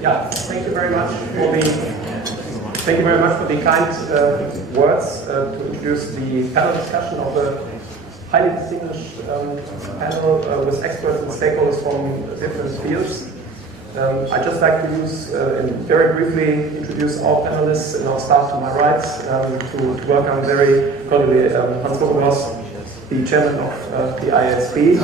Yeah, thank you very much for the kind words to introduce the panel discussion of a highly distinguished panel with experts and stakeholders from different fields. I'd just like to very briefly introduce our panelists, and I'll start to my right to welcome very cordially Hans Hoogervorst, the chairman of the IASB.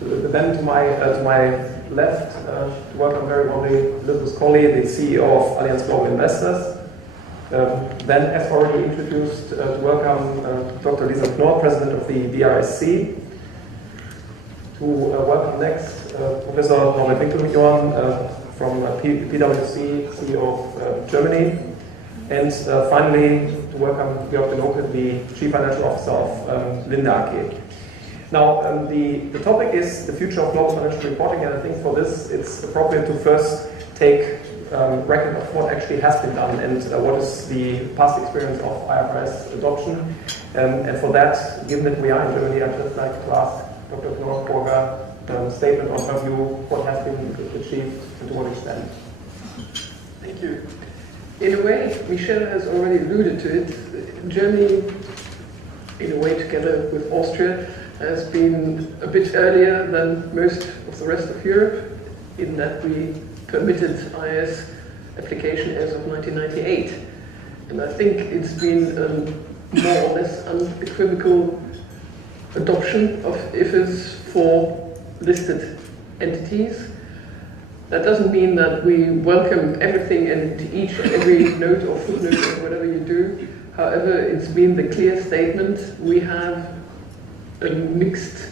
Then to my left, to welcome very warmly Corley, the CEO of Allianz Global Investors. Then, as already introduced, to welcome Dr. Liesel Knorr, president of the DRSC. To welcome next Professor Norbert Winkeljohann from PwC, CEO of Germany. And finally, to welcome Georg Denoke, the Chief Financial Officer of Linde AG. Now, the topic is the future of global financial reporting, and I think for this it's appropriate to first take record of what actually has been done and what is the past experience of IFRS adoption. And for that, given that we are in Germany, I'd just like to ask Dr. Knorr for a statement on her view, what has been achieved and to what extent. Thank you. In a way, Michel has already alluded to it. Germany, in a way together with Austria, has been a bit earlier than most of the rest of Europe in that we permitted IAS application as of 1998. And I think it's been a more or less unequivocal adoption of IFRS for listed entities. That doesn't mean that we welcome everything and each and every note or footnote or whatever you do. However, it's been the clear statement we have a mixed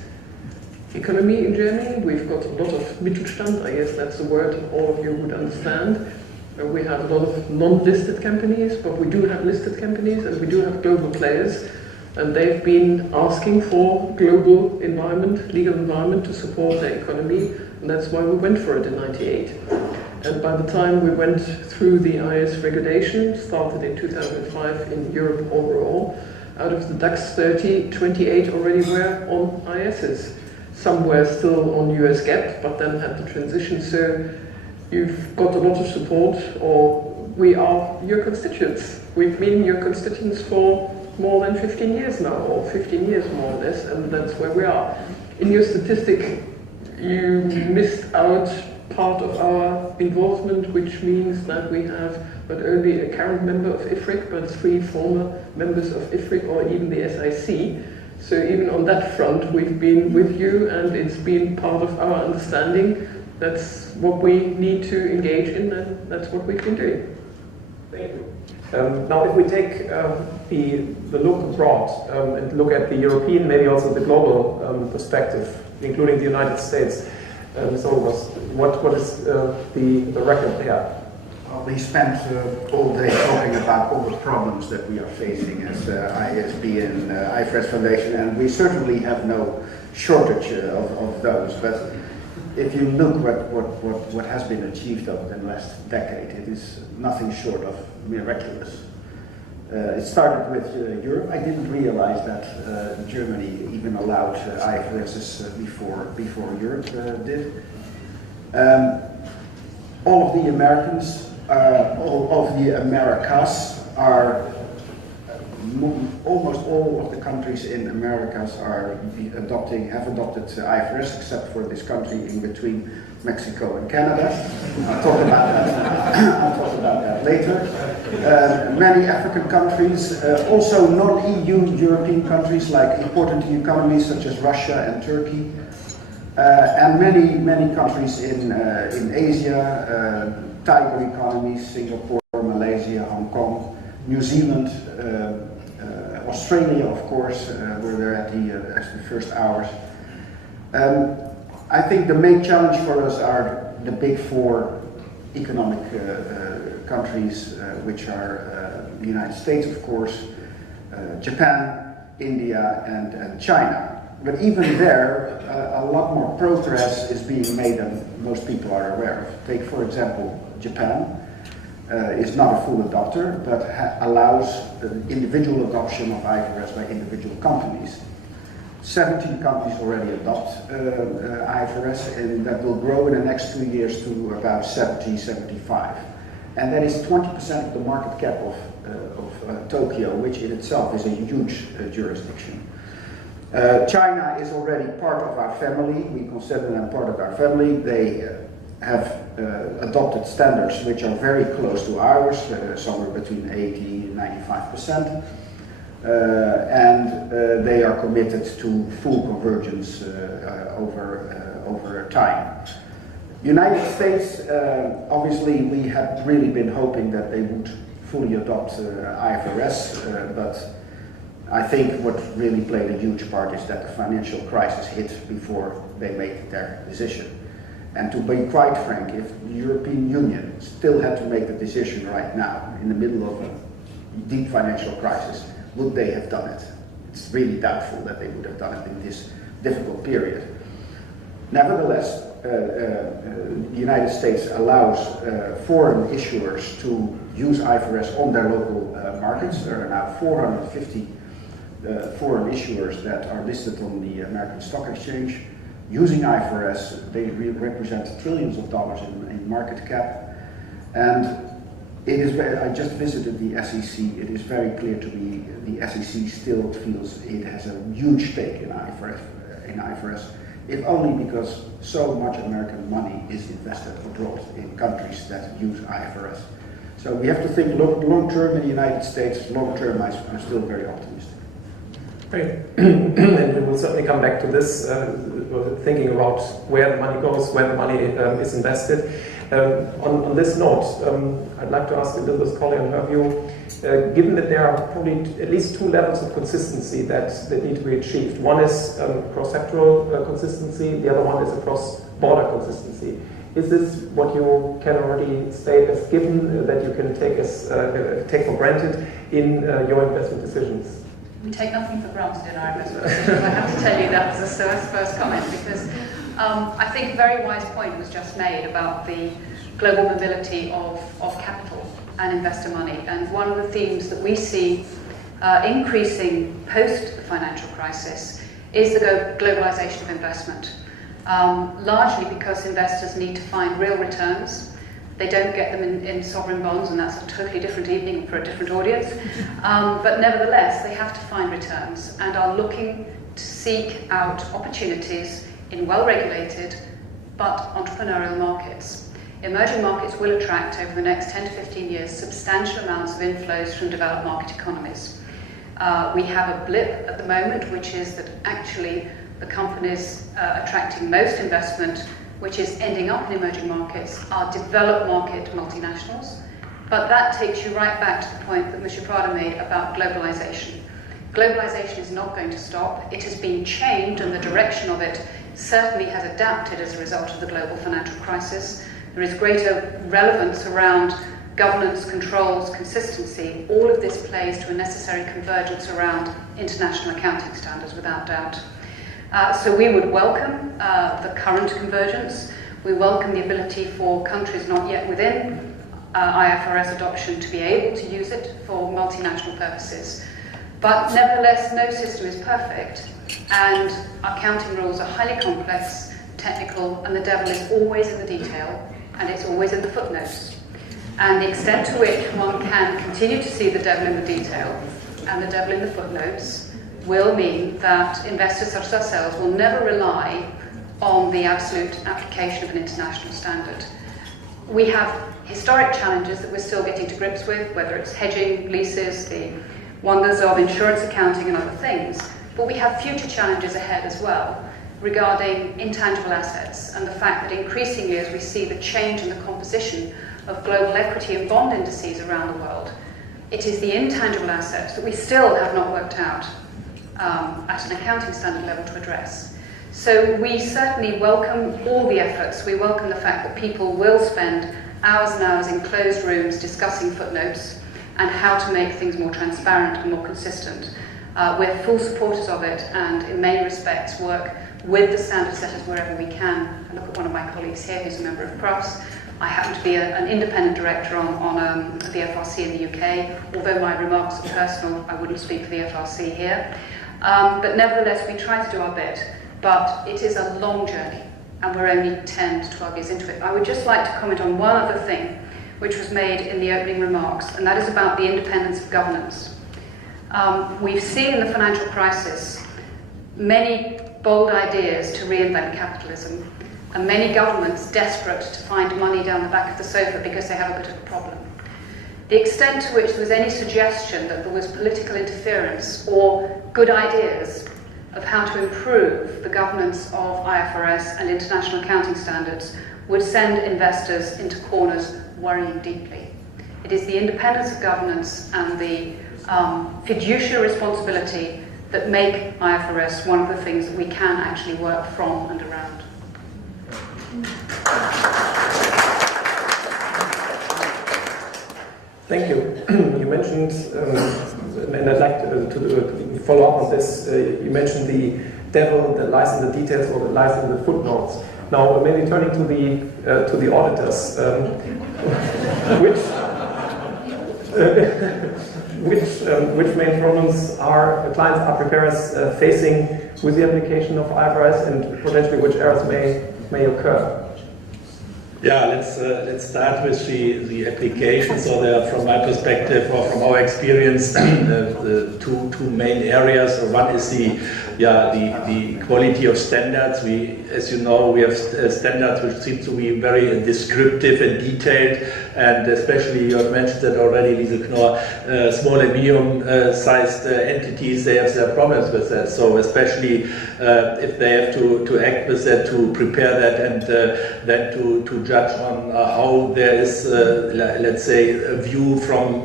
economy in Germany. We've got a lot of Mittelstand, I guess that's a word all of you would understand. We have a lot of non-listed companies, but we do have listed companies and we do have global players. And they've been asking for global environment, legal environment to support their economy, and that's why we went for it in '98. And by the time we went through the IAS regulation, started in 2005 in Europe overall, out of the DAX 30, 28 already were on IASs. Some were still on US GAAP, but then had the transition. So you've got a lot of support, or we are your constituents. We've been your constituents for more than 15 years now, or 15 years more or less, and that's where we are. In your statistic, you missed out part of our involvement, which means that we have not only a current member of IFRIC, but 3 former members of IFRIC or even the SIC. So even on that front, we've been with you, and it's been part of our understanding. That's what we need to engage in, and that's what we've been doing. Thank you. Now, if we take the look abroad and look at the European, maybe also the global perspective, including the United States, so what is the record there? Well, we spent all day talking about all the problems that we are facing as IASB and IFRS Foundation, and we certainly have no shortage of those. But if you look what has been achieved over the last decade, it is nothing short of miraculous. It started with Europe. I didn't realize that Germany even allowed IFRS before Europe did. All of the Americans, all of the Americas are, almost all of the countries in Americas are have adopted IFRS, except for this country in between Mexico and Canada. I'll talk about that later. Many African countries, also non-EU European countries like important economies such as Russia and Turkey, and many countries in Asia, tiger economies, Singapore, Malaysia, Hong Kong, New Zealand, Australia, of course, where they're at the first hours. I think the main challenge for us are the big 4 economic countries, which are the United States, of course, Japan, India, and China. But even there, a lot more progress is being made than most people are aware of. Take, for example, Japan. Is not a full adopter, but allows the individual adoption of IFRS by individual companies. 17 countries already adopt IFRS, and that will grow in the next 2 years to about 70, 75. And that is 20% of the market cap of Tokyo, which in itself is a huge jurisdiction. China is already part of our family. We consider them part of our family. They have adopted standards which are very close to ours, somewhere between 80 and 95%. And they are committed to full convergence over time. United States, obviously we have really been hoping that they would fully adopt IFRS, but I think what really played a huge part is that the financial crisis hit before they made their decision. And to be quite frank, if the European Union still had to make the decision right now, in the middle of a deep financial crisis, would they have done it? It's really doubtful that they would have done it in this difficult period. Nevertheless, the United States allows foreign issuers to use IFRS on their local markets. There are now 450 foreign issuers that are listed on the American Stock Exchange. Using IFRS, they represent trillions of dollars in market cap. And it is I just visited the SEC. It is very clear to me the SEC still feels it has a huge stake in IFRS, if only because so much American money is invested abroad in countries that use IFRS. So we have to think long term in the United States. Long term, I'm still very optimistic. Great. And we will certainly come back to this, thinking about where the money goes, where the money is invested. On this note, I'd like to ask Elizabeth Corley on her view, given that there are probably at least two levels of consistency that need to be achieved. One is cross-sectoral consistency, the other one is a cross-border consistency. Is this what you can already state as given, that you can take for granted in your investment decisions? We take nothing for granted in our investment decisions. I have to tell you that as a first comment, because I think a very wise point was just made about the global mobility of capital and investor money. And one of the themes that we see increasing post the financial crisis is the globalization of investment. Largely because investors need to find real returns. They don't get them in sovereign bonds, and that's a totally different evening for a different audience. But nevertheless, they have to find returns and are looking to seek out opportunities in well-regulated but entrepreneurial markets. Emerging markets will attract, over the next 10 to 15 years, substantial amounts of inflows from developed market economies. We have a blip at the moment, which is that actually the companies attracting most investment, which is ending up in emerging markets, are developed market multinationals. But that takes you right back to the point that Mr. Prada made about globalization. Globalization is not going to stop. It has been changed, and the direction of it certainly has adapted as a result of the global financial crisis. There is greater relevance around governance, controls, consistency. All of this plays to a necessary convergence around international accounting standards, without doubt. So we would welcome the current convergence. We welcome the ability for countries not yet within IFRS adoption to be able to use it for multinational purposes. But nevertheless, no system is perfect, and accounting rules are highly complex, technical, and the devil is always in the detail, and it's always in the footnotes. And the extent to which one can continue to see the devil in the detail and the devil in the footnotes will mean that investors such as ourselves will never rely on the absolute application of an international standard. We have historic challenges that we're still getting to grips with, whether it's hedging, leases, the wonders of insurance accounting and other things, but we have future challenges ahead as well regarding intangible assets and the fact that increasingly as we see the change in the composition of global equity and bond indices around the world, it is the intangible assets that we still have not worked out at an accounting standard level to address. So we certainly welcome all the efforts. We welcome the fact that people will spend hours and hours in closed rooms discussing footnotes and how to make things more transparent and more consistent. We're full supporters of it, and in many respects work with the standard setters wherever we can. I look at one of my colleagues here who's a member of PROFS. I happen to be an independent director on the FRC in the UK. Although my remarks are personal, I wouldn't speak for the FRC here. But nevertheless, we try to do our bit. But it is a long journey, and we're only 10 to 12 years into it. I would just like to comment on one other thing, which was made in the opening remarks, and that is about the independence of governance. We've seen in the financial crisis many bold ideas to reinvent capitalism, and many governments desperate to find money down the back of the sofa because they have a bit of a problem. The extent to which there was any suggestion that there was political interference or good ideas of how to improve the governance of IFRS and international accounting standards would send investors into corners worrying deeply. It is the independence of governance and the fiduciary responsibility that make IFRS one of the things that we can actually work from and around. Thank you. You mentioned, and I'd like to follow up on this, you mentioned the devil that lies in the details or that lies in the footnotes. Now, maybe turning to the auditors, which main problems are clients are preparers facing with the application of IFRS, and potentially which errors may occur? Yeah, let's start with the application. So there, from my perspective or from our experience, the two main areas. One is the quality of standards. As you know, we have standards which seem to be very descriptive and detailed, and especially you have mentioned that already, Liesel, Knorr, small and medium-sized entities, they have their problems with that. So especially if they have to act with that, to prepare that, and then to judge on how there is, let's say, a view from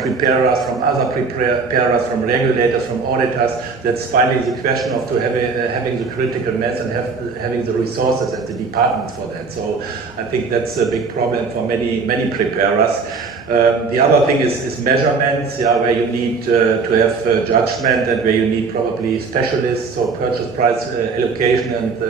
preparers, from other preparers, from regulators, from auditors. That's finally the question of having the critical mass and having the resources at the department for that. So I think that's a big problem for many preparers. The other thing is measurements, where you need to have judgment, and where you need probably specialists, so purchase price allocation, and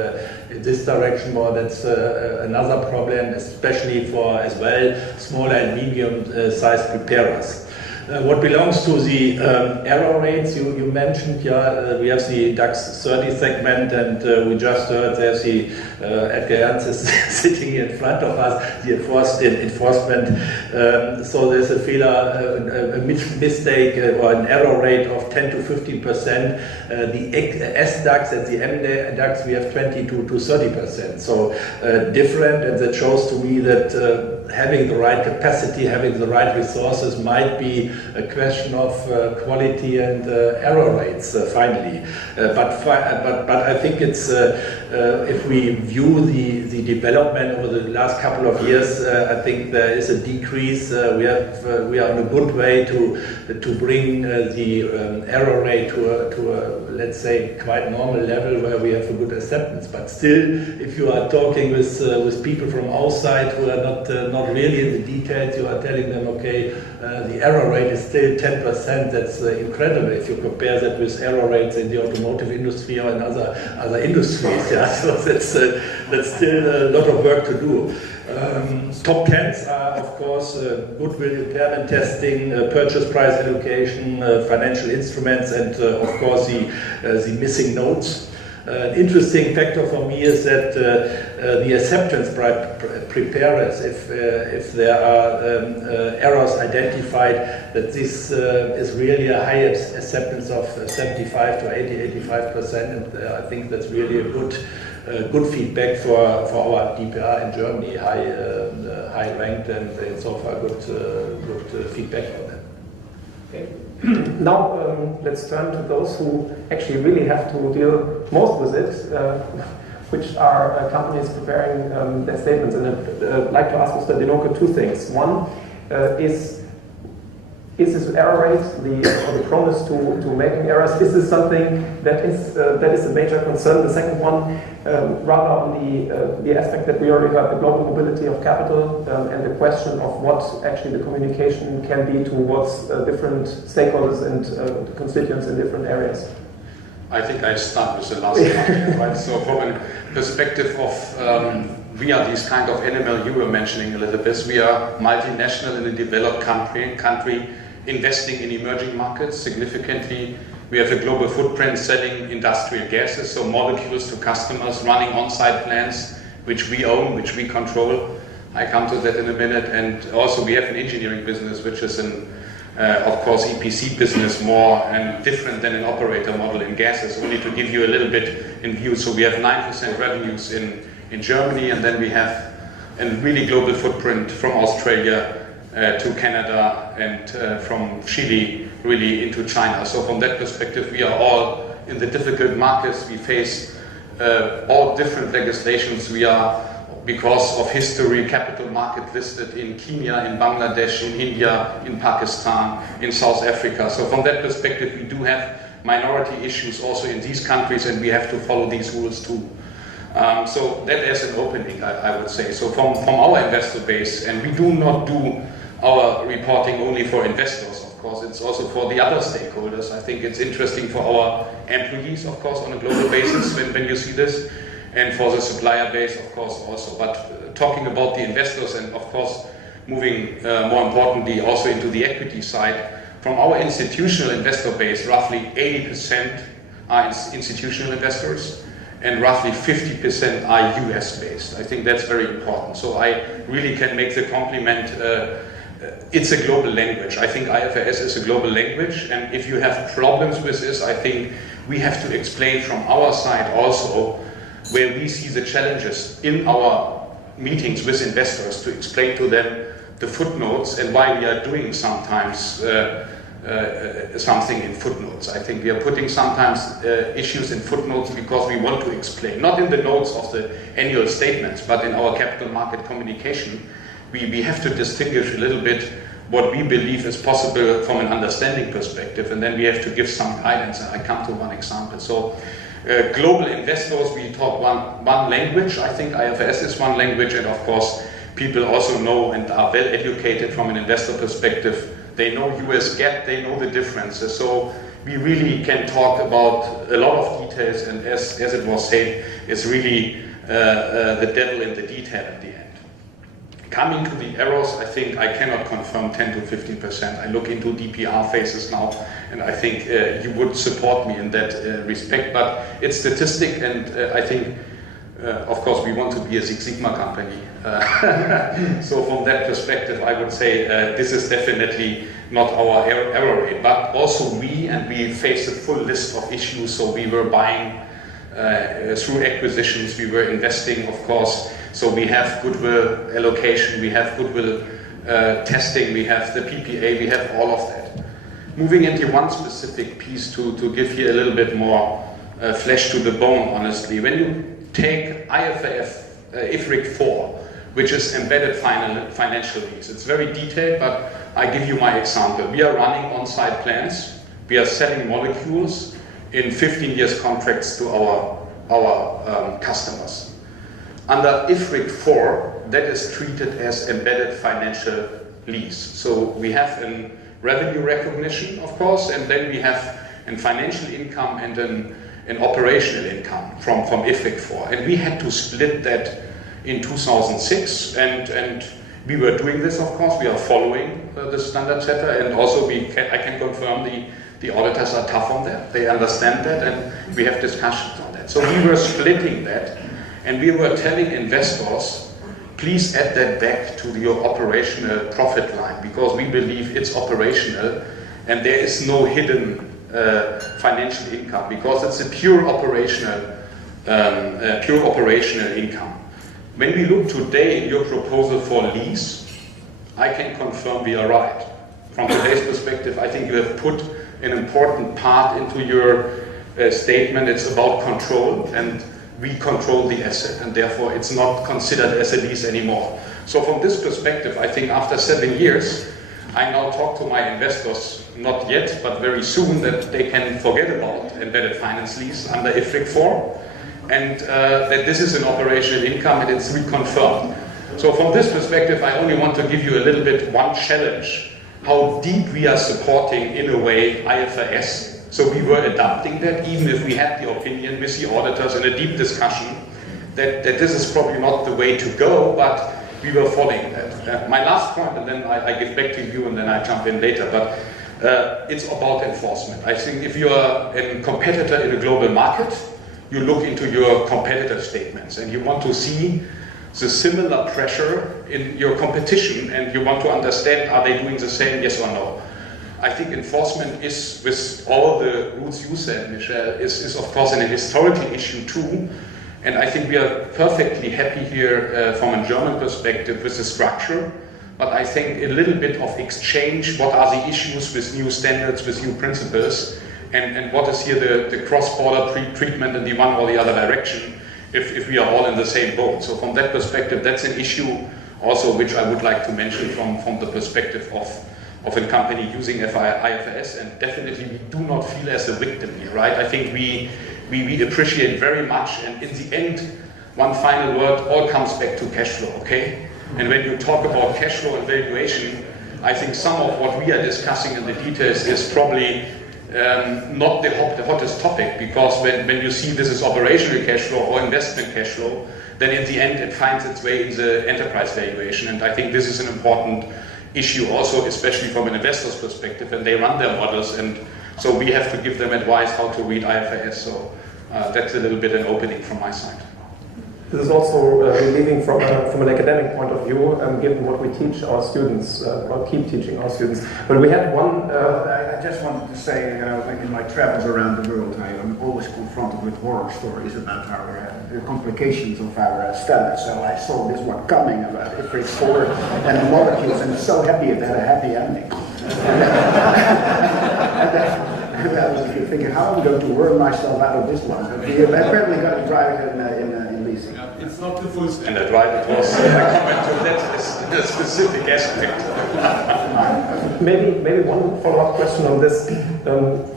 in this direction more, that's another problem, especially for, as well, smaller and medium-sized preparers. What belongs to the error rates, you mentioned, we have the DAX 30 segment, and we just heard there's the Allianz is sitting in front of us, the enforcement. So there's a mistake or an error rate of 10 to 15%. The S-DAX and the M-DAX, we have 20 to 30%. So different, and that shows to me that having the right capacity, having the right resources might be a question of quality and error rates, finally. But I think it's, if we view the development over the last couple of years, I think there is a decrease. We are on a good way to bring the error rate to a, let's say, quite normal level where we have a good acceptance. But still, if you are talking with people from outside who are not really in the details, you are telling them, okay, the error rate is still 10%. That's incredible if you compare that with error rates in the automotive industry or in other industries. So that's still a lot of work to do. Top 10s are, of course, goodwill impairment testing, purchase price allocation, financial instruments, and of course the missing notes. An interesting factor for me is that the acceptance by preparers, if there are errors identified, that this is really a high acceptance of 75 to 85%, and I think that's really a good feedback for our DPR in Germany, high ranked, and so far good feedback for that. Okay. Now let's turn to those who actually really have to deal most with it, which are companies preparing their statements. And I'd like to ask Mr. Denoke two things. One is this error rate, the promise to making errors, is this something that is a major concern? The second one, rather on the aspect that we already heard, the global mobility of capital, and the question of what actually the communication can be towards different stakeholders and constituents in different areas. I think I start with the last one, right? So from a perspective of we are this kind of animal you were mentioning a little bit. We are multinational in a developed country investing in emerging markets, significantly We have a global footprint selling industrial gases, so molecules to customers, running on-site plants, which we own, which we control. I come to that in a minute. And also we have an engineering business, which is of course, EPC business more and different than an operator model in gases, only to give you a little bit in view. So we have 9% revenues in Germany, and then we have a really global footprint from Australia to Canada and from Chile really into China. So from that perspective, we are all in the difficult markets. We face all different legislations. We are, because of history, capital market listed in Kenya, in Bangladesh, in India, in Pakistan, in South Africa. So from that perspective, we do have minority issues also in these countries, and we have to follow these rules too. So that is an opening, I would say. So from our investor base, and we do not do our reporting only for investors, of course, it's also for the other stakeholders. I think it's interesting for our employees, of course, on a global basis when you see this. And for the supplier base, of course, also. But talking about the investors and, of course, moving more importantly also into the equity side, from our institutional investor base, roughly 80% are institutional investors and roughly 50% are US based. I think that's very important. So I really can make the compliment. It's a global language. I think IFRS is a global language. And if you have problems with this, I think we have to explain from our side also where we see the challenges in our meetings with investors, to explain to them the footnotes and why we are doing sometimes something in footnotes. I think we are putting sometimes issues in footnotes because we want to explain, not in the notes of the annual statements, but in our capital market communication. We have to distinguish a little bit what we believe is possible from an understanding perspective, and then we have to give some guidance, and I come to one example. So global investors, we talk one language. I think IFRS is one language, and of course people also know and are well educated from an investor perspective. They know US GAAP, they know the differences. So we really can talk about a lot of details, and as it was said, it's really the devil in the detail at the end. Coming to the errors, I think I cannot confirm 10 to 15%. I look into DPR phases now, and I think you would support me in that respect. But it's statistic, and I think, of course, we want to be a Six Sigma company. So from that perspective, I would say this is definitely not our error rate. But also we face a full list of issues. So we were buying through acquisitions, we were investing, of course. So we have goodwill allocation, we have goodwill testing, we have the PPA, we have all of that. Moving into one specific piece to give you a little bit more flesh to the bone, honestly. When you take IFRS 4, which is embedded financial lease, it's very detailed, but I give you my example. We are running on-site plants, we are selling molecules in 15 years contracts to our customers. Under IFRIC 4, that is treated as embedded financial lease. So we have a revenue recognition, of course, and then we have a financial income and an operational income from IFRIC 4. And we had to split that in 2006, and we were doing this, of course. We are following the standard setter, and also I can confirm the auditors are tough on that. They understand that, and we have discussions on that. So we were splitting that. And we were telling investors, please add that back to your operational profit line, because we believe it's operational and there is no hidden financial income, because it's a pure operational income. When we look today in your proposal for lease, I can confirm we are right. From today's perspective, I think you have put an important part into your statement. It's about control, and we control the asset, and therefore it's not considered as a lease anymore. So from this perspective, I think after 7 years, I now talk to my investors, not yet, but very soon, that they can forget about embedded finance lease under IFRIC 4, and that this is an operational income, and it's reconfirmed. So from this perspective, I only want to give you a little bit one challenge, how deep we are supporting, in a way, IFRS. So we were adapting that, even if we had the opinion with the auditors in a deep discussion that this is probably not the way to go, but we were following that. My last point, and then I give back to you, and then I jump in later, but It's about enforcement. I think if you're a competitor in a global market, you look into your competitor statements and you want to see the similar pressure in your competition and you want to understand, are they doing the same, yes or no? I think enforcement is, with all the rules you said, Michelle, is of course an historical issue too. And I think we are perfectly happy here from a German perspective with the structure. But I think a little bit of exchange, what are the issues with new standards, with new principles, and what is here the cross-border treatment in the one or the other direction, if we are all in the same boat. So from that perspective, that's an issue also which I would like to mention from the perspective of a company using IFRS, and definitely we do not feel as a victim here, right? I think we appreciate very much, and in the end, one final word, all comes back to cash flow, okay? And when you talk about cash flow and valuation, I think some of what we are discussing in the details is probably not the hottest topic, because when you see this is operational cash flow or investment cash flow, then in the end it finds its way in the enterprise valuation. And I think this is an important issue also, especially from an investor's perspective, and they run their models, and so we have to give them advice how to read IFRS. So that's a little bit an opening from my side. This is also relieving from an academic point of view, given what we teach our students, or keep teaching our students. But we had one... I just wanted to say, in my travels around the world, I am always confronted with horror stories about the complications of our standards. So I saw this one coming about IFRS 4 and the molecules, and I'm so happy it had a happy ending. And I was thinking, how am I going to worm myself out of this one? But we apparently got to drive it in Liesel. It's not the full standard, right? It was a comment to that specific aspect. Maybe one follow-up question on this.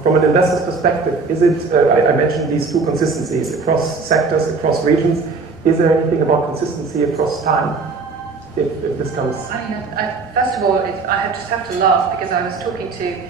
From an investor's perspective, is it, I mentioned these two consistencies across sectors, across regions. Is there anything about consistency across time? If this comes... I mean, first of all, I just have to laugh because I was talking to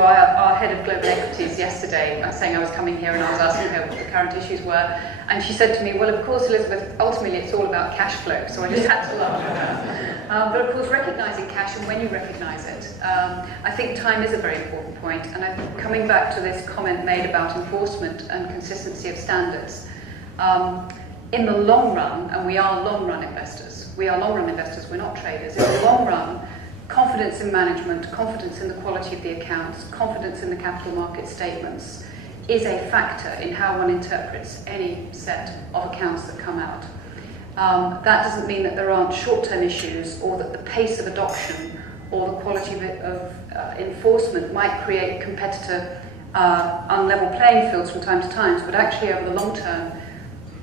our head of global equities yesterday. I was saying I was coming here and I was asking her what the current issues were, and she said to me, well, of course, Elizabeth, ultimately it's all about cash flow, so I just had to laugh. But of course, recognising cash and when you recognise it, I think time is a very important point, and coming back to this comment made about enforcement and consistency of standards, in the long run, and we are long-run investors, we're not traders, in the long run, confidence in management, confidence in the quality of the accounts, confidence in the capital market statements is a factor in how one interprets any set of accounts that come out. That doesn't mean that there aren't short-term issues or that the pace of adoption or the quality of enforcement might create competitor unlevel playing fields from time to time, but actually over the long term,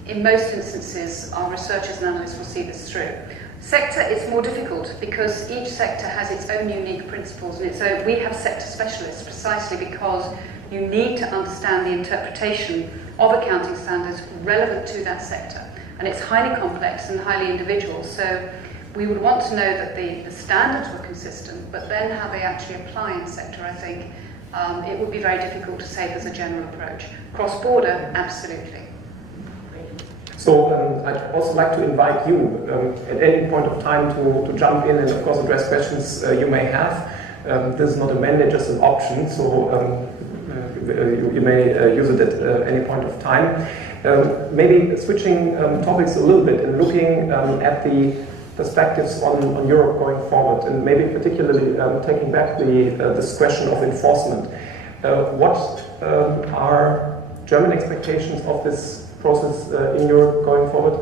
in most instances, our researchers and analysts will see this through. Sector, it's more difficult because each sector has its own unique principles, and so we have sector specialists precisely because you need to understand the interpretation of accounting standards relevant to that sector, and it's highly complex and highly individual. So we would want to know that the standards were consistent, but then how they actually apply in sector, I think it would be very difficult to say there's a general approach. Cross-border, absolutely. So I'd also like to invite you at any point of time to jump in and of course address questions you may have. This is not a mandate, just an option, so you may use it at any point of time. Maybe switching topics a little bit and looking at the perspectives on Europe going forward, and maybe particularly taking back this question of enforcement. What are German expectations of this process in Europe going forward?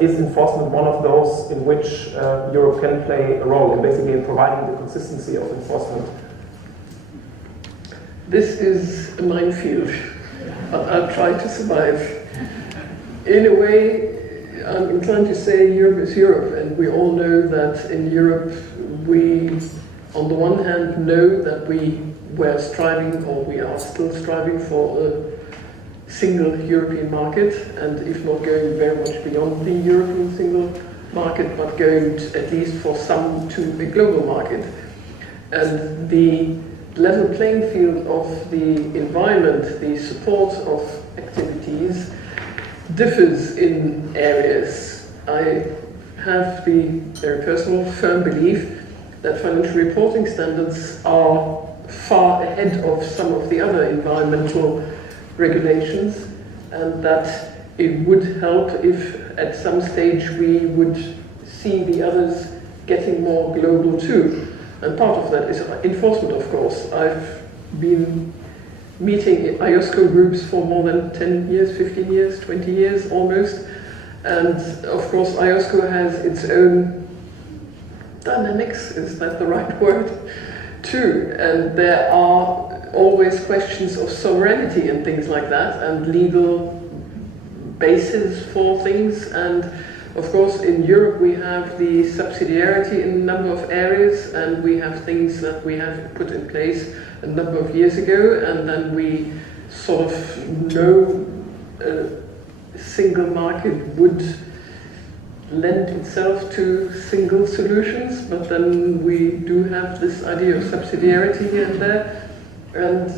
Is enforcement one of those in which Europe can play a role in basically in providing the consistency of enforcement? This is a minefield, but I'll try to survive. In a way, I'm inclined to say Europe is Europe, and we all know that in Europe we, on the one hand, know that we were striving, or we are still striving for a single European market, and if not going very much beyond the European single market, but going at least for some to a global market. And the level playing field of the environment, the support of activities, differs in areas. I have the very personal, firm belief that financial reporting standards are far ahead of some of the other environmental regulations, and that it would help if at some stage we would see the others getting more global too. And part of that is enforcement, of course. I've been meeting IOSCO groups for more than 10 years, 15 years, 20 years almost. And of course IOSCO has its own dynamics, is that the right word, too. And there are always questions of sovereignty and things like that, and legal basis for things. And of course, in Europe we have the subsidiarity in a number of areas, and we have things that we have put in place a number of years ago, and then we sort of know a single market would lend itself to single solutions, but then we do have this idea of subsidiarity here and there, and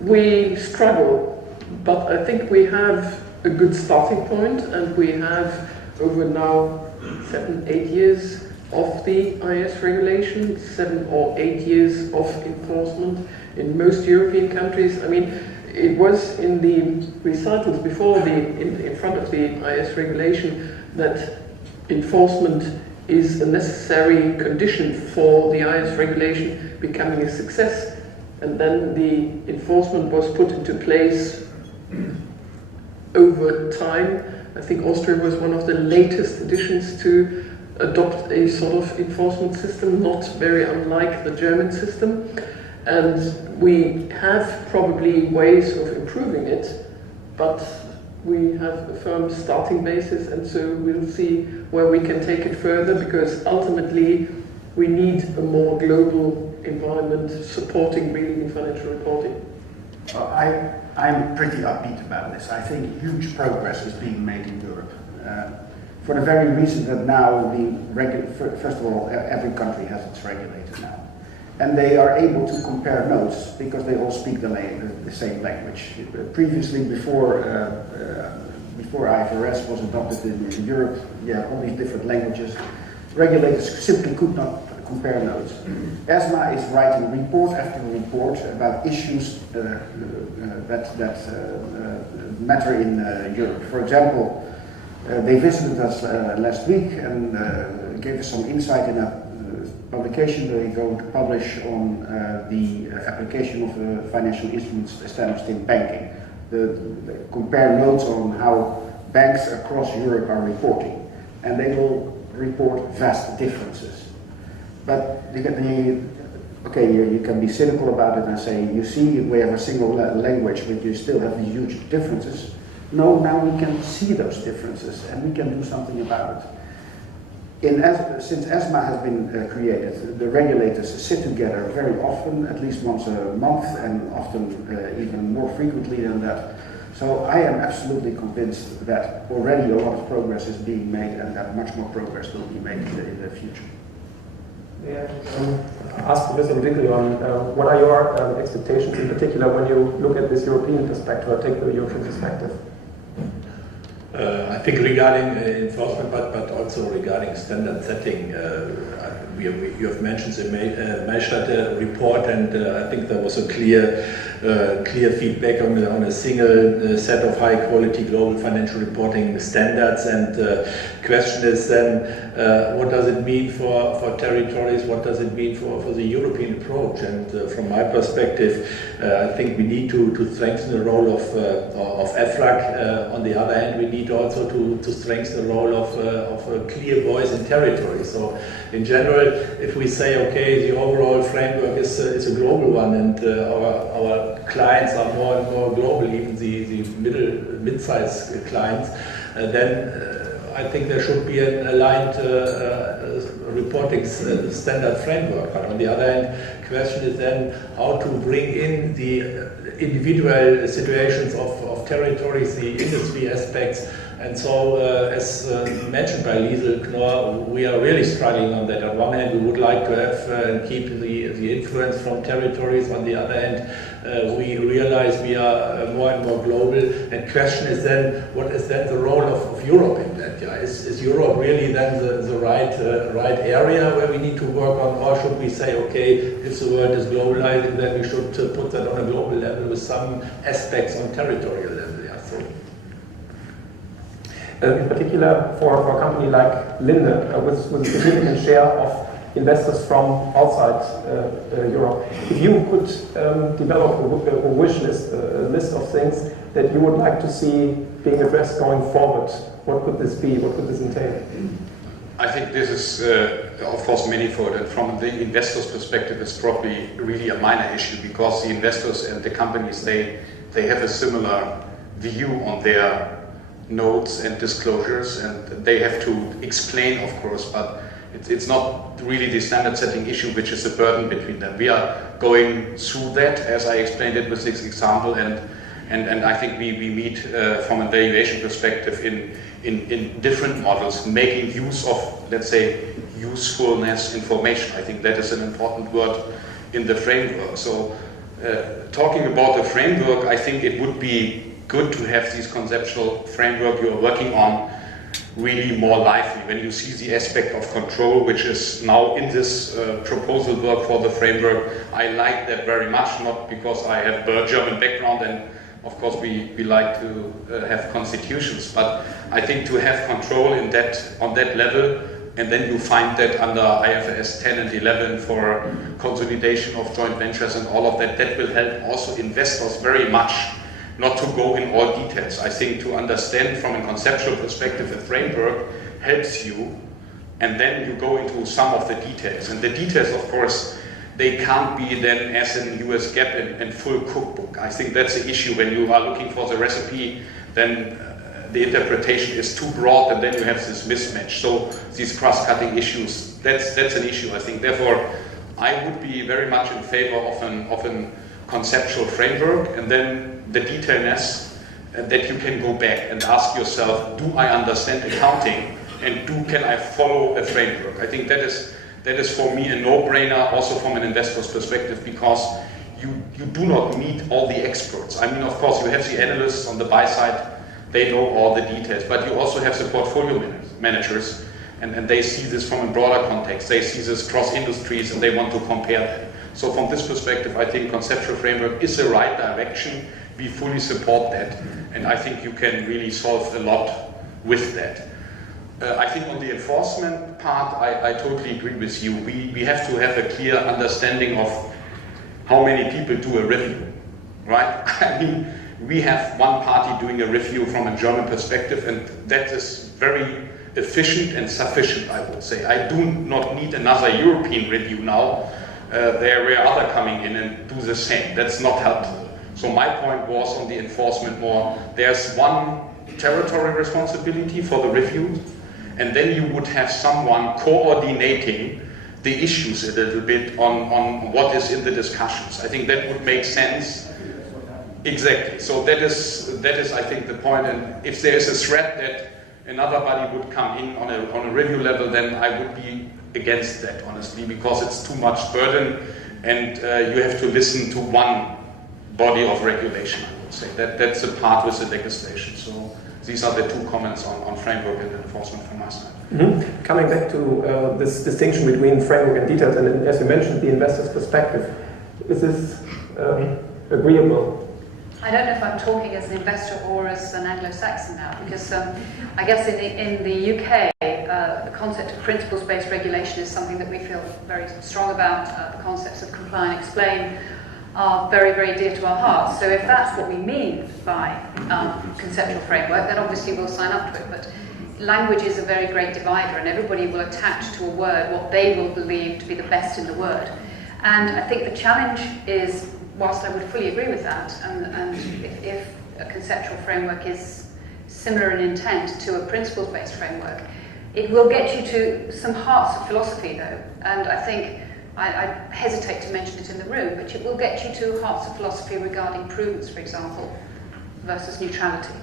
we struggle. But I think we have a good starting point, and we have over now 7-8 years of the IS regulation, 7 or 8 years of enforcement in most European countries. I mean, it was in the recitals before in front of the IS regulation that enforcement is a necessary condition for the IS regulation becoming a success, and then the enforcement was put into place over time. I think Austria was one of the latest additions to adopt a sort of enforcement system, not very unlike the German system. And we have probably ways of improving it, but we have a firm starting basis, and so we'll see where we can take it further, because ultimately we need a more global environment supporting really the financial reporting. I'm pretty upbeat about this. I think huge progress is being made in Europe. For the very reason that now, first of all, every country has its regulator now. And they are able to compare notes because they all speak the same language. Previously, before IFRS was adopted in Europe, you had all these different languages. Regulators simply could not compare notes. ESMA is writing report after report about issues that matter in Europe. For example, they visited us last week and gave us some insight in a publication they're going to publish on the application of financial instruments established in banking. Compare notes on how banks across Europe are reporting, and they will report vast differences. But okay, you can be cynical about it and say, you see, we have a single language, but you still have these huge differences. No, now we can see those differences, and we can do something about it. Since ESMA has been created, the regulators sit together very often, at least once a month, and often even more frequently than that. So I am absolutely convinced that already a lot of progress is being made, and that much more progress will be made in the future. Yeah, ask Mr. Winkeljohann, what are your expectations in particular when you look at this European perspective, or take the European perspective? I think regarding enforcement, but also regarding standard setting, you have mentioned the Maestad report, and I think there was a clear feedback on a single set of high quality global financial reporting standards. And the question is then, what does it mean for territories? What does it mean for the European approach? And from my perspective, I think we need to strengthen the role of EFRAG. On the other hand, we need also to strengthen the role of a clear voice in territory. So in general, if we say, okay, the overall framework is a global one, and our clients are more and more global, even the mid-sized clients, then I think there should be an aligned reporting standard framework. But on the other hand, the question is then how to bring in the individual situations of territories, the industry aspects. And so, as mentioned by Liesel, Knorr, we are really struggling on that. On one hand, we would like to have and keep the influence from territories. On the other hand, we realize we are more and more global. And question is then, what is then the role of Europe in that? Yeah, is Europe really then the right area where we need to work on, or should we say, okay, if the world is globalizing, then we should put that on a global level with some aspects on territorial level? Yeah, so. In particular, for a company like Linde, with a significant share of investors from outside Europe, if you could develop a wish list, a list of things that you would like to see being addressed going forward, what could this be? What could this entail? I think this is, of course, manifold, and from the investor's perspective, it's probably really a minor issue, because the investors and the companies, they have a similar view on their notes and disclosures, and they have to explain, of course, but it's not really the standard setting issue which is a burden between them. We are going through that, as I explained it with this example, and I think we meet from a valuation perspective in different models, making use of, let's say, usefulness information. I think that is an important word in the framework. So talking about the framework, I think it would be good to have this conceptual framework you are working on really more lively. When you see the aspect of control, which is now in this proposal work for the framework, I like that very much, not because I have a German background and of course we like to have constitutions, but I think to have control on that level, and then you find that under IFRS 10 and 11 for consolidation of joint ventures and all of that, that will help also investors very much. Not to go in all details. I think to understand from a conceptual perspective, a framework helps you, and then you go into some of the details. And the details, of course, they can't be then as in US GAAP and full cookbook. I think that's the issue. When you are looking for the recipe, then the interpretation is too broad, and then you have this mismatch. So these cross-cutting issues, that's an issue, I think. Therefore, I would be very much in favor of an conceptual framework, and then the detailness that you can go back and ask yourself, do I understand accounting, and can I follow a framework? I think that is for me a no-brainer, also from an investor's perspective, because you do not need all the experts. I mean, of course, you have the analysts on the buy side, they know all the details, but you also have the portfolio managers, and they see this from a broader context. They see this cross industries, and they want to compare them. So from this perspective, I think conceptual framework is the right direction. We fully support that, and I think you can really solve a lot with that. I think on the enforcement part, I totally agree with you. We have to have a clear understanding of how many people do a review, right? I mean, we have one party doing a review from a German perspective, and that is very efficient and sufficient, I would say. I do not need another European review now. There were others coming in and do the same. That's not helpful. So my point was on the enforcement more. There's one territory responsibility for the review, and then you would have someone coordinating the issues a little bit on what is in the discussions. I think that would make sense. Exactly. So that is I think the point. And if there is a threat that another body would come in on a review level, then I would be against that, honestly, because it's too much burden, and you have to listen to one body of regulation, I would say. That's a part with the legislation. So these are the two comments on framework and enforcement from my side. Mm-hmm. Coming back to this distinction between framework and details, and as you mentioned, the investor's perspective, is this agreeable? I don't know if I'm talking as an investor or as an Anglo-Saxon now, because I guess in the UK, the concept of principles-based regulation is something that we feel very strong about. The concepts of comply and explain are very, very dear to our hearts. So if that's what we mean by conceptual framework, then obviously we'll sign up to it. But language is a very great divider, and everybody will attach to a word what they will believe to be the best in the word. And I think the challenge is, whilst I would fully agree with that, and if a conceptual framework is similar in intent to a principles-based framework, it will get you to some hearts of philosophy, though. And I think, I hesitate to mention it in the room, but it will get you to hearts of philosophy regarding prudence, for example, versus neutrality.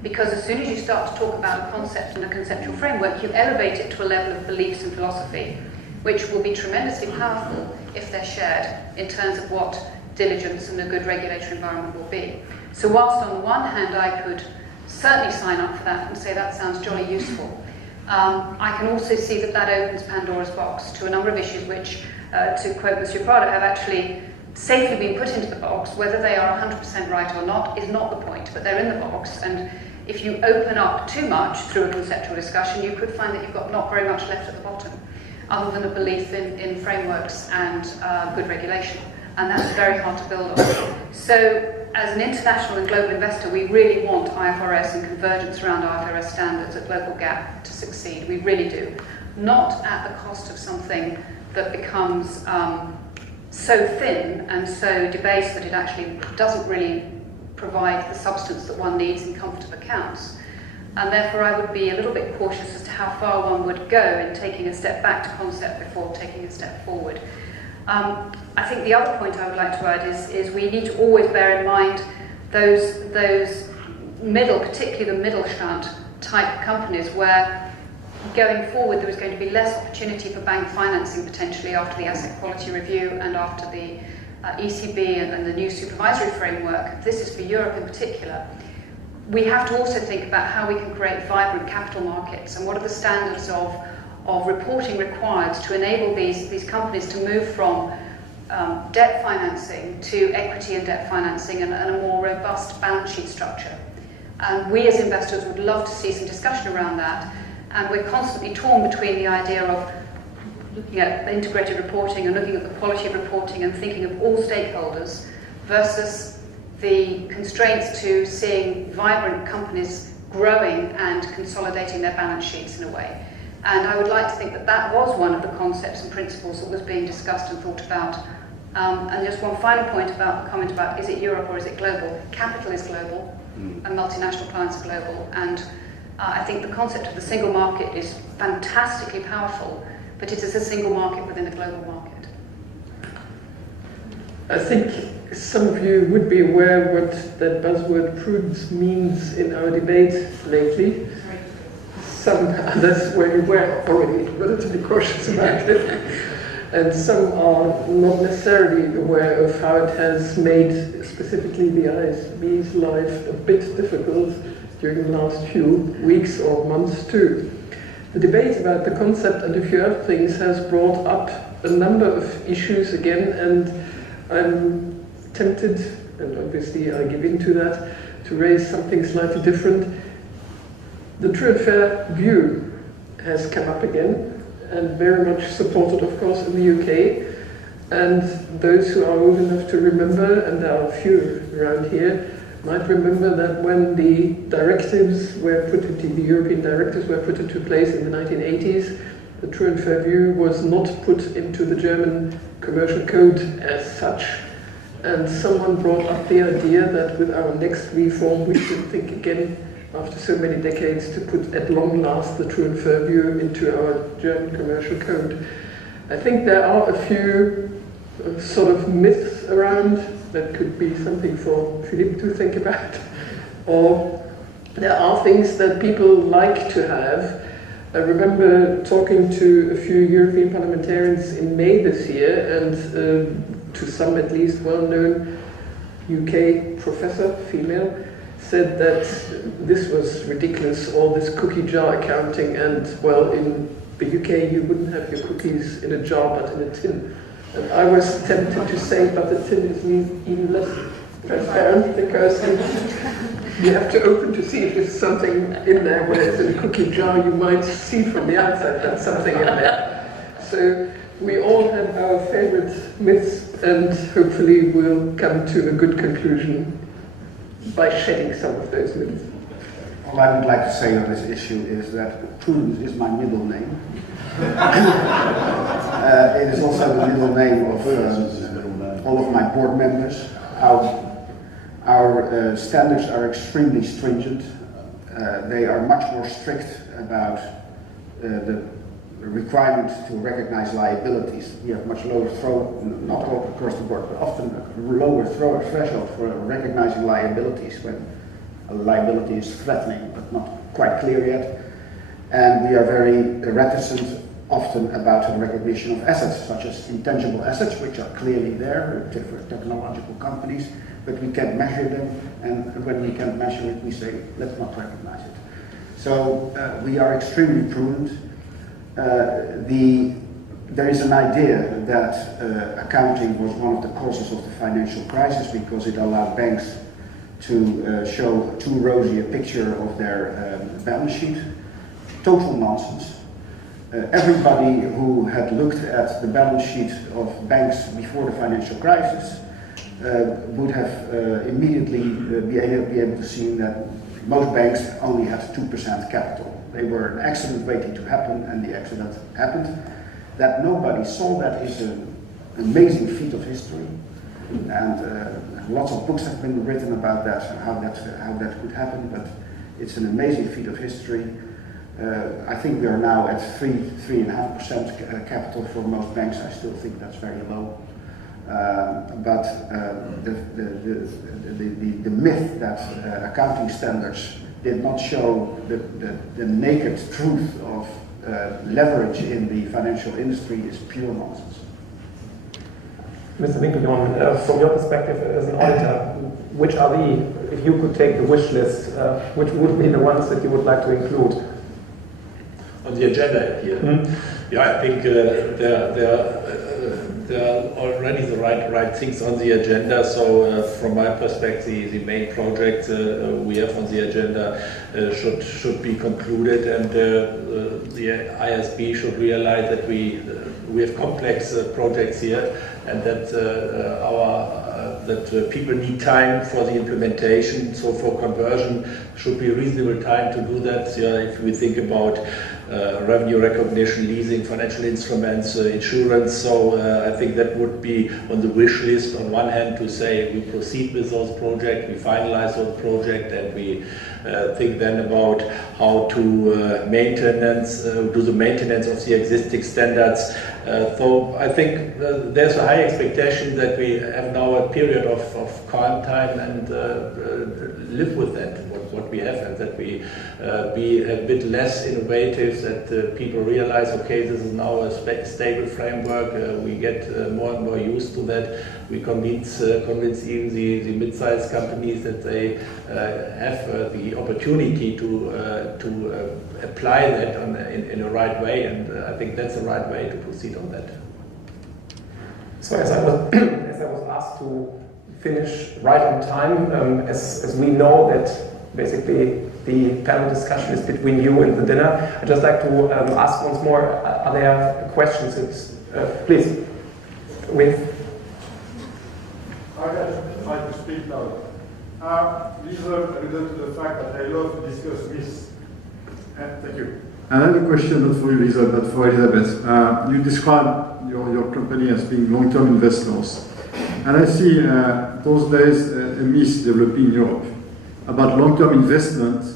Because as soon as you start to talk about a concept and a conceptual framework, you elevate it to a level of beliefs and philosophy, which will be tremendously powerful if they're shared in terms of what diligence and a good regulatory environment will be. So whilst on the one hand I could certainly sign up for that and say that sounds jolly useful, I can also see that that opens Pandora's box to a number of issues which, to quote Monsieur Prada, have actually safely been put into the box. Whether they are 100% right or not is not the point, but they're in the box. And if you open up too much through a conceptual discussion, you could find that you've got not very much left at the bottom, other than a belief in frameworks and good regulation. And that's very hard to build on. So, as an international and global investor, we really want IFRS and convergence around IFRS standards at local GAAP to succeed. We really do. Not at the cost of something that becomes so thin and so debased that it actually doesn't really provide the substance that one needs in comfort of accounts. And therefore I would be a little bit cautious as to how far one would go in taking a step back to concept before taking a step forward. I think the other point I would like to add is we need to always bear in mind those middle, particularly the Mittelstand type companies where going forward there is going to be less opportunity for bank financing potentially after the asset quality review and after the ECB and the new supervisory framework. This is for Europe in particular. We have to also think about how we can create vibrant capital markets and what are the standards of reporting required to enable these companies to move from debt financing to equity and debt financing and a more robust balance sheet structure. And we as investors would love to see some discussion around that. And we're constantly torn between the idea of looking at integrated reporting and looking at the quality of reporting and thinking of all stakeholders versus the constraints to seeing vibrant companies growing and consolidating their balance sheets in a way. And I would like to think that that was one of the concepts and principles that was being discussed and thought about. And just one final point about the comment about is it Europe or is it global? Capital is global and multinational clients are global. And I think the concept of the single market is fantastically powerful, but it is a single market within a global market. I think some of you would be aware what that buzzword prudence means in our debate lately. Some others were already relatively cautious about it. And some are not necessarily aware of how it has made specifically the IASB's life a bit difficult during the last few weeks or months too. The debate about the concept and a few other things has brought up a number of issues again, and I'm tempted, and obviously I give in to that, to raise something slightly different. The true and fair view has come up again, and very much supported, of course, in the UK. And those who are old enough to remember, and there are a few around here, might remember that when the directives were put into, the European directives were put into place in the 1980s, the true and fair view was not put into the German commercial code as such. And someone brought up the idea that with our next reform, we should think again, after so many decades, to put at long last the true and fair view into our German commercial code. I think there are a few sort of myths around that could be something for Philippe to think about. Or there are things that people like to have. I remember talking to a few European parliamentarians in May this year, and to some at least well-known UK professor, female, said that this was ridiculous, all this cookie jar accounting, and well, in the UK you wouldn't have your cookies in a jar but in a tin. And I was tempted to say, but the tin is even less transparent because you have to open to see if there's something in there, whereas in a cookie jar you might see from the outside that something in there. So we all have our favorite myths, and hopefully we'll come to a good conclusion by shedding some of those myths. All I would like to say on this issue is that Prudence is my middle name. It is also the middle name of all of my board members. Our standards are extremely stringent. They are much more strict about the requirement to recognize liabilities. We have much lower not all across the board, but often a lower threshold for recognizing liabilities when a liability is threatening but not quite clear yet. And we are very reticent often about the recognition of assets, such as intangible assets, which are clearly there for technological companies, but we can't measure them, and when we can't measure it, we say, let's not recognize it. So we are extremely prudent. There is an idea that accounting was one of the causes of the financial crisis because it allowed banks to show too rosy a picture of their balance sheet. Total nonsense. Everybody who had looked at the balance sheet of banks before the financial crisis would have immediately be able to see that most banks only had 2% capital. They were an accident waiting to happen, and the accident happened. That nobody saw that is an amazing feat of history, and lots of books have been written about that and how that could happen. But it's an amazing feat of history. I think we are now at 3.5% capital for most banks. I still think that's very low. But the myth that accounting standards did not show the naked truth of leverage in the financial industry is pure nonsense. Mr. Winkeljohann, from your perspective as an auditor, which are if you could take the wish list, which would be the ones that you would like to include? On the agenda here. Yeah, I think there are already the right things on the agenda. So from my perspective, the main project we have on the agenda should be concluded, and the IASB should realize that we have complex projects here, and that that people need time for the implementation. So for conversion should be a reasonable time to do that. If we think about revenue recognition, leasing, financial instruments, insurance. So I think that would be on the wish list on one hand to say we proceed with those projects, we finalize those projects, and we think then about how to do the maintenance of the existing standards. So I think there's a high expectation that we have now a period of calm time and live with that, what we have, and that we be a bit less innovative, that people realize, okay, this is now a stable framework, we get more and more used to that. We convince even the mid-sized companies that they have the opportunity to apply that in a right way, and I think that's the right way to proceed on that. So as I was asked to finish right on time, as we know that basically the panel discussion is between you and the dinner, I'd just like to ask once more, are there questions? Please. I can try to speak now. Liesel alluded to the fact that I love to discuss this. Thank you. I have a question, not for you, Liesel, but for Elizabeth. You describe your company as being long-term investors. And I see those days a myth developing in Europe about long-term investors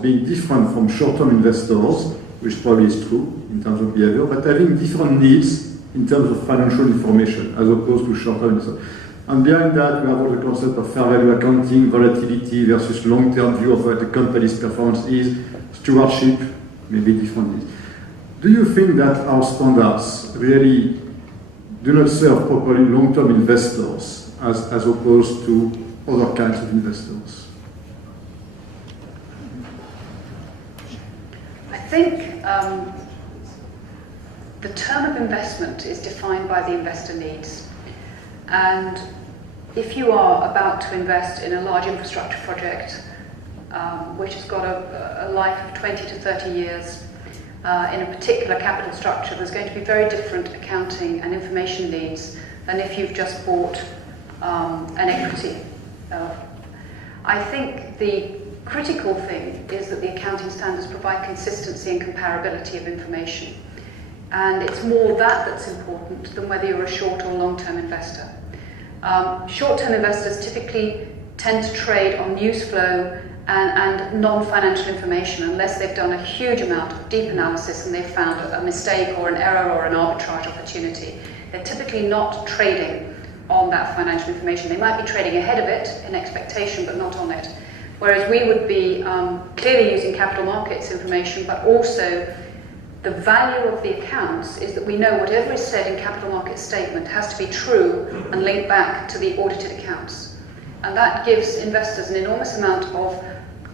being different from short-term investors, which probably is true in terms of behavior, but having different needs in terms of financial information as opposed to short-term investors. And behind that, we have all the concept of fair value accounting, volatility versus long-term view of what the company's performance is, stewardship, maybe different needs. Do you think that our standards really do not serve properly long-term investors as opposed to other kinds of investors? I think the term of investment is defined by the investor needs. And if you are about to invest in a large infrastructure project, which has got a life of 20 to 30 years, in a particular capital structure, there's going to be very different accounting and information needs than if you've just bought an equity. I think the critical thing is that the accounting standards provide consistency and comparability of information. And it's more that's important than whether you're a short or long-term investor. Short-term investors typically tend to trade on news flow and non-financial information unless they've done a huge amount of deep analysis and they've found a mistake or an error or an arbitrage opportunity. They're typically not trading on that financial information. They might be trading ahead of it in expectation, but not on it. Whereas we would be clearly using capital markets information, but also the value of the accounts is that we know whatever is said in capital market statement has to be true and linked back to the audited accounts. And that gives investors an enormous amount of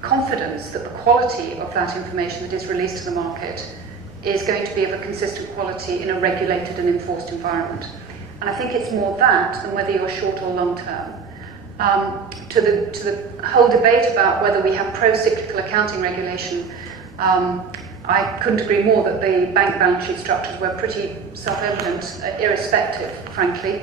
confidence that the quality of that information that is released to the market is going to be of a consistent quality in a regulated and enforced environment. And I think it's more that than whether you're short or long term. To the whole debate about whether we have pro-cyclical accounting regulation, I couldn't agree more that the bank balance sheet structures were pretty self-evident, irrespective, frankly.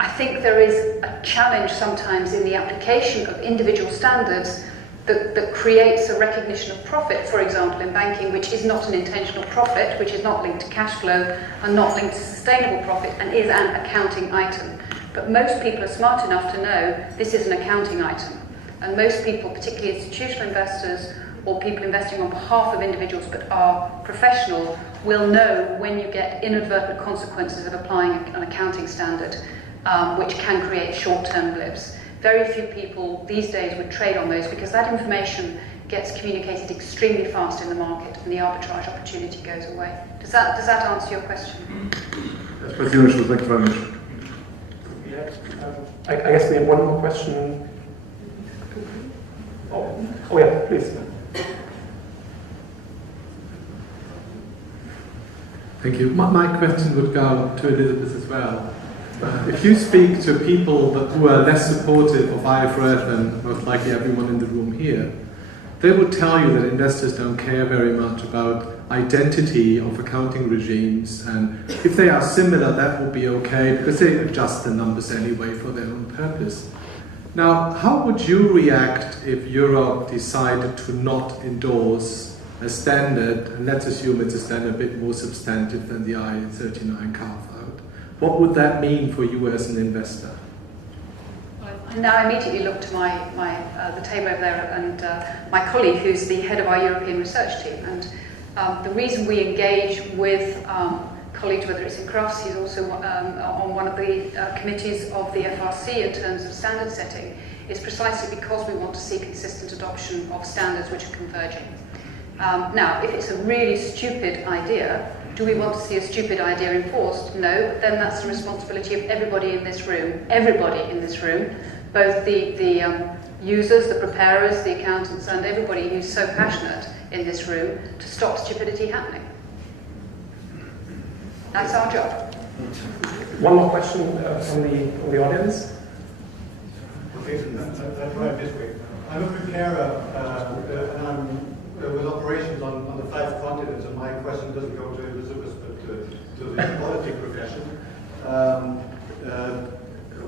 I think there is a challenge sometimes in the application of individual standards that creates a recognition of profit, for example, in banking, which is not an intentional profit, which is not linked to cash flow and not linked to sustainable profit, and is an accounting item. But most people are smart enough to know this is an accounting item. And most people, particularly institutional investors or people investing on behalf of individuals but are professional, will know when you get inadvertent consequences of applying an accounting standard, which can create short-term blips. Very few people these days would trade on those because that information gets communicated extremely fast in the market and the arbitrage opportunity goes away. Does that answer your question? That's pretty much. Thank you very much. I guess we have one more question. Oh yeah, please. Thank you. My question would go to Elizabeth as well. If you speak to people who are less supportive of IFRS than most likely everyone in the room here, they would tell you that investors don't care very much about identity of accounting regimes, and if they are similar, that will be okay because they adjust the numbers anyway for their own purpose. Now, how would you react if Europe decided to not endorse a standard, and let's assume it's a standard a bit more substantive than the I-39 carve-out? What would that mean for you as an investor? I now immediately look to the table over there and my colleague who's the head of our European research team. And the reason we engage with colleagues, whether it's in Crofts, he's also on one of the committees of the FRC in terms of standard setting, is precisely because we want to see consistent adoption of standards which are converging. Now, if it's a really stupid idea, do we want to see a stupid idea enforced? No, then that's the responsibility of everybody in this room, both the users, the preparers, the accountants, and everybody who's so passionate in this room to stop stupidity happening. That's our job. One more question from the audience. Okay, I'll try it this way. I'm a preparer, and I'm with operations on the 5 continents, and my question doesn't go to Elizabeth, but to the auditing profession.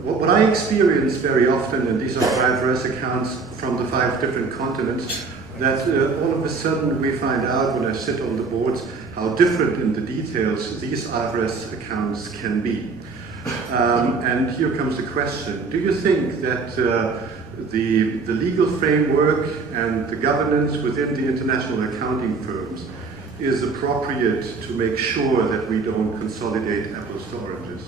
What I experience very often, and these are IFRS accounts from the 5 different continents, that all of a sudden we find out when I sit on the boards how different in the details these IFRS accounts can be. And here comes the question. Do you think that the legal framework and the governance within the international accounting firms is appropriate to make sure that we don't consolidate apples to oranges?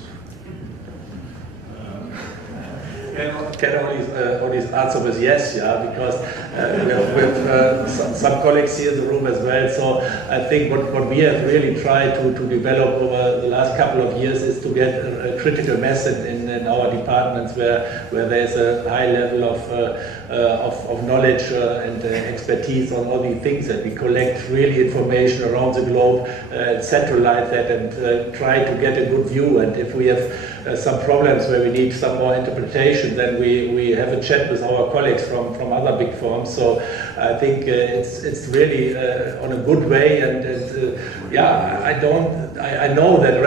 Can only answer with yes, because we have some colleagues here in the room as well. So I think what we have really tried to develop over the last couple of years is to get a critical mass in our departments where there's a high level of knowledge and expertise on all these things, and we collect really information around the globe, centralize that, and try to get a good view. And if we have some problems where we need some more interpretation, then we have a chat with our colleagues from other big firms. So I think it's really on a good way, and I know that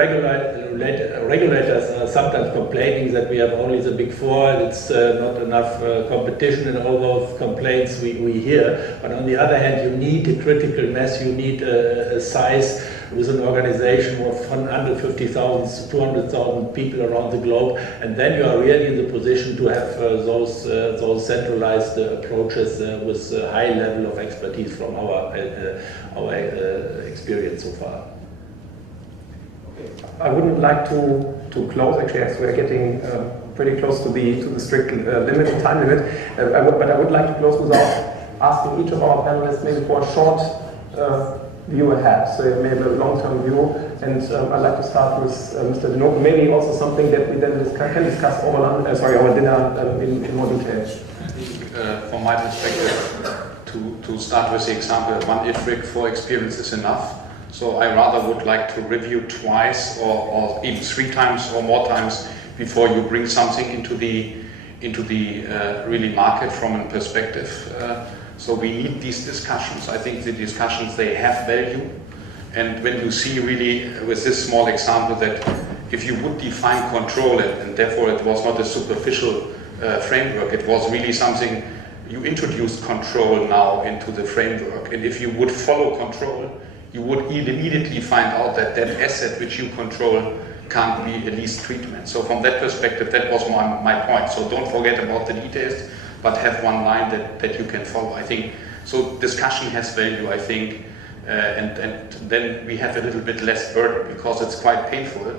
regulators are sometimes complaining that we have only the big 4 and it's not enough competition in all those complaints we hear. But on the other hand, you need a critical mass, you need a size with an organization of 150,000 to 200,000 people around the globe, and then you are really in the position to have those centralized approaches with a high level of expertise from our experience so far. I wouldn't like to close, actually, as we're getting pretty close to the strict time limit, but I would like to close without asking each of our panelists maybe for a short view ahead, so maybe a long-term view, and I'd like to start with Mr. Denoke, maybe also something that we then can discuss over dinner in more detail. from my perspective, to start with the example, one IFRIC for experience is enough. So I rather would like to review twice or even 3 times or more times before you bring something into the really market from a perspective. So we need these discussions. I think the discussions, they have value. And when you see really with this small example that if you would define control and therefore it was not a superficial framework, it was really something you introduced control now into the framework. And if you would follow control, you would immediately find out that that asset which you control can't be a lease treatment. So from that perspective, that was my point. So don't forget about the details, but have one line that you can follow. I think, so discussion has value, I think, and then we have a little bit less burden because it's quite painful.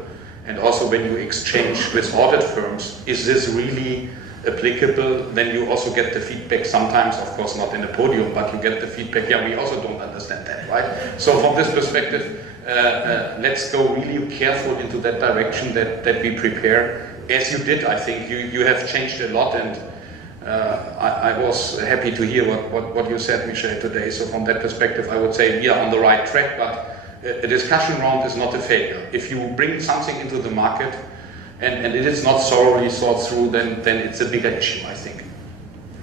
And also when you exchange with audit firms, is this really applicable? Then you also get the feedback sometimes, of course not in a podium, but you get the feedback, yeah, we also don't understand that, right? So from this perspective, let's go really careful into that direction that we prepare. As you did, I think you have changed a lot, and I was happy to hear what you said, Michel, today. So from that perspective, I would say we are on the right track, but a discussion round is not a failure. If you bring something into the market and it is not thoroughly thought through, then it's a bigger issue, I think.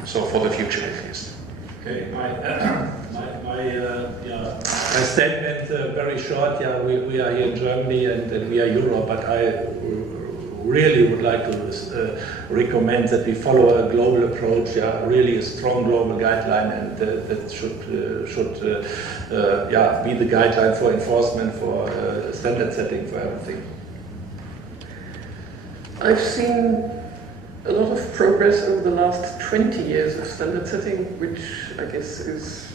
So for the future, at least. Okay, my statement, very short. Yeah, we are here in Germany and we are Europe, but I really would like to recommend that we follow a global approach. Yeah, really a strong global guideline, and that should be the guideline for enforcement, for standard setting, for everything. I've seen a lot of progress over the last 20 years of standard setting, which I guess is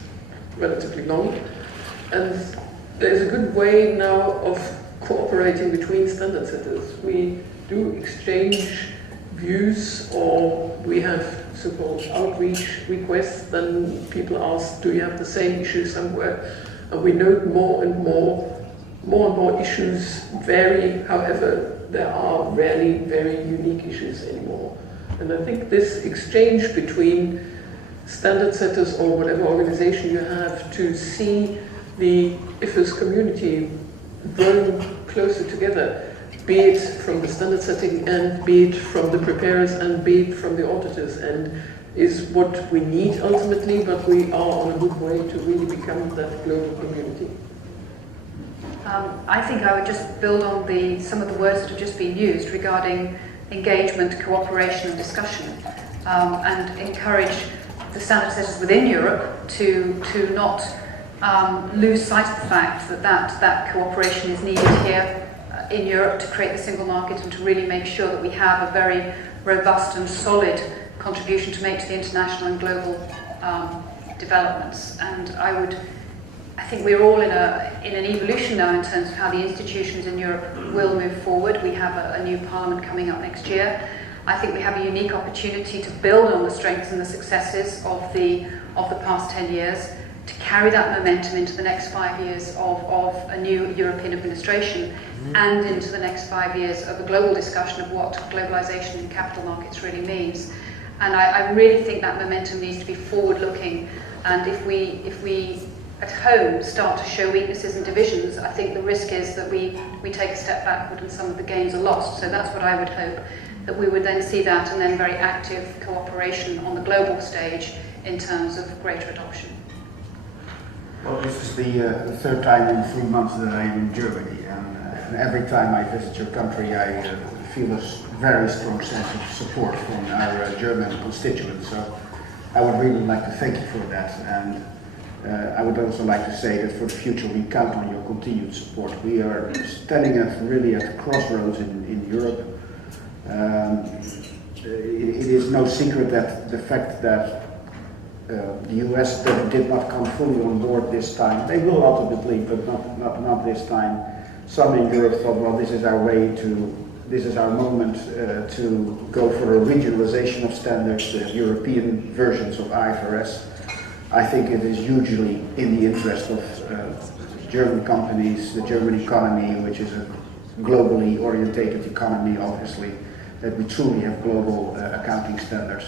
relatively long. And there's a good way now of cooperating between standard setters. We do exchange views, or we have so-called outreach requests. Then people ask, do you have the same issue somewhere? And we note more and more issues vary. However, there are rarely very unique issues anymore. And I think this exchange between standard setters or whatever organization you have to see the IFRS community growing closer together, be it from the standard setting and be it from the preparers and be it from the auditors, and is what we need ultimately, but we are on a good way to really become that global community. I think I would just build on some of the words that have just been used regarding engagement, cooperation and discussion, and encourage the standard setters within Europe to not lose sight of the fact that cooperation is needed here in Europe to create the single market and to really make sure that we have a very robust and solid contribution to make to the international and global developments. And I think we're all in an evolution now in terms of how the institutions in Europe will move forward. We have a new parliament coming up next year. I think we have a unique opportunity to build on the strengths and the successes of the past 10 years, to carry that momentum into the next 5 years of a new European administration and into the next 5 years of a global discussion of what globalization in capital markets really means. And I really think that momentum needs to be forward-looking. And if we at home start to show weaknesses and divisions, I think the risk is that we take a step backward and some of the gains are lost. So that's what I would hope, that we would then see that, and then very active cooperation on the global stage in terms of greater adoption. Well, this is the third time in 3 months that I'm in Germany, and every time I visit your country I feel a very strong sense of support from our German constituents. So I would really like to thank you for that, and I would also like to say that for the future we count on your continued support. We are standing really at a crossroads in Europe. It is no secret that the fact that the US did not come fully on board this time. They will ultimately, but not this time. Some in Europe thought, well, this is our moment to go for a regionalization of standards, European versions of IFRS. I think it is hugely in the interest of German companies, the German economy, which is a globally orientated economy, obviously, that we truly have global accounting standards.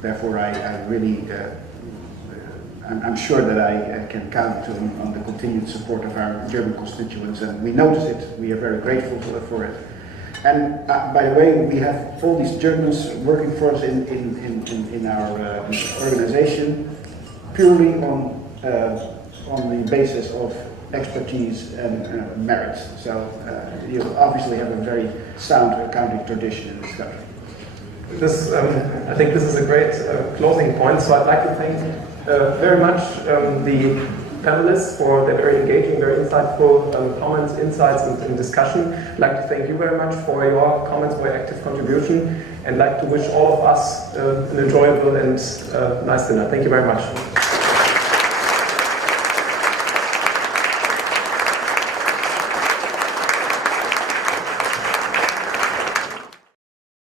Therefore I really, I'm sure that I can count on the continued support of our German constituents, and we notice it, we are very grateful for it. And by the way, we have all these Germans working for us in our organization purely on the basis of expertise and merits. So you obviously have a very sound accounting tradition in this country. I think this is a great closing point, so I'd like to thank very much the panelists for their very engaging, very insightful comments, insights, and discussion. I'd like to thank you very much for your comments, for your active contribution, and I'd like to wish all of us an enjoyable and nice dinner. Thank you very much.